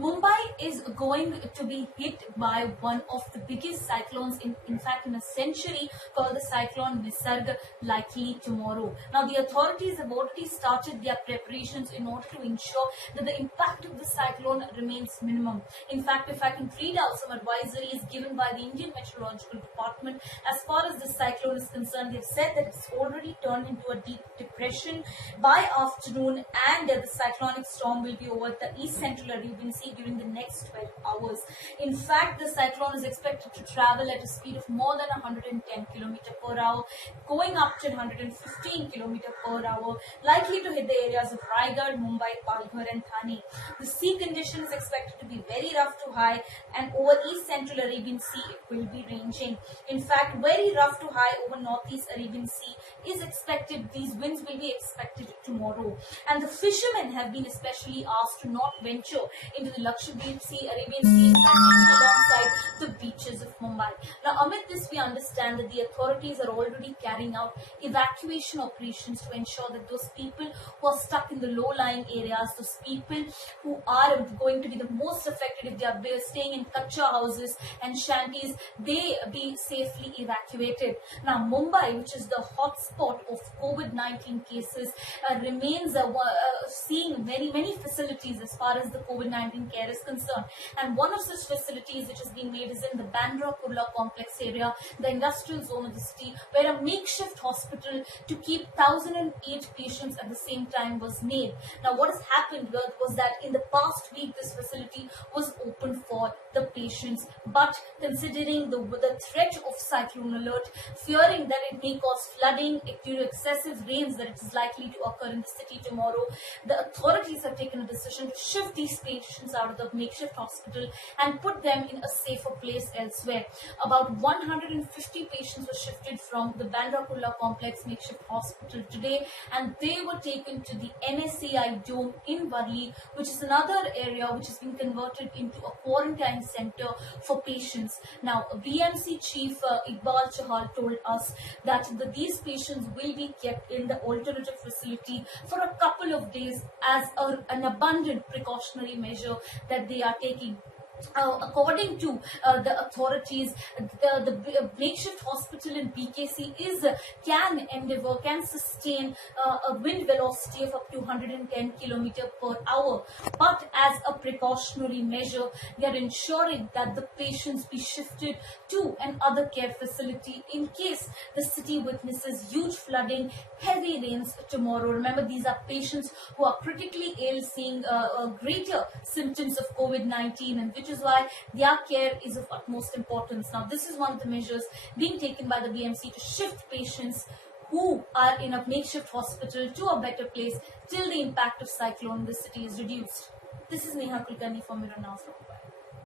Mumbai is going to be hit by one of the biggest cyclones in fact in a century, called the Cyclone Nisarga, likely tomorrow. Now the authorities have already started their preparations in order to ensure that the impact of the cyclone remains minimum. In fact, if I can read out some advisories given by the Indian Meteorological Department as far as the cyclone is concerned, they've said that it's already turned into a deep depression by afternoon, and the cyclonic storm will be over the east central Arabian Sea during the next 12 hours. In fact, the cyclone is expected to travel at a speed of more than 110 km per hour, going up to 115 km per hour, likely to hit the areas of Raigad, Mumbai, Palghar and Thane. The sea condition is expected to be very rough to high, and over east central Arabian Sea it will be ranging. In fact, very rough to high over northeast Arabian Sea is expected. These winds will be expected tomorrow, and the fishermen have been especially asked to not venture into the Lakshadweep Sea, Arabian Sea, and alongside the beaches of Mumbai. Now, amid this, we understand that the authorities are already carrying out evacuation operations to ensure that those people who are stuck in the low-lying areas, those people who are going to be the most affected if they are staying in kacha houses and shanties, they be safely evacuated. Now, Mumbai, which is the hotspot of COVID-19 cases, remains seeing many facilities as far as the COVID-19 care is concerned. And one of such facilities which is being made is in the Bandra Kurla complex area, the industrial zone of the city, where a makeshift hospital to keep 1,008 patients at the same time was made. Now, what has happened was that in the past week, this facility was open for the patients, but considering the threat of cyclone alert, fearing that it may cause flooding due to excessive rains that it is likely to occur in the city tomorrow, the authorities have taken a decision to shift these patients out of the makeshift hospital and put them in a safer place elsewhere. About 150 patients were shifted from the Bandra Kurla complex makeshift hospital today, and they were taken to the NSCI dome in Worli, which is another area which has been converted into a quarantine center for patients. Now, BMC chief Iqbal Chahal told us that these patients will be kept in the alternative facility for a couple of days as an abundant precautionary measure that they are taking. According to the authorities, the makeshift hospital in BKC can sustain a wind velocity of up to 110 km per hour. But as a precautionary measure, they are ensuring that the patients be shifted to another care facility in case the city witnesses huge flooding, heavy rains tomorrow. Remember, these are patients who are critically ill, seeing greater symptoms of COVID-19, and which is why their care is of utmost importance. Now, this is one of the measures being taken by the BMC to shift patients who are in a makeshift hospital to a better place till the impact of cyclone in the city is reduced. This is Neha Kulkarni for Mirror Now from Mumbai.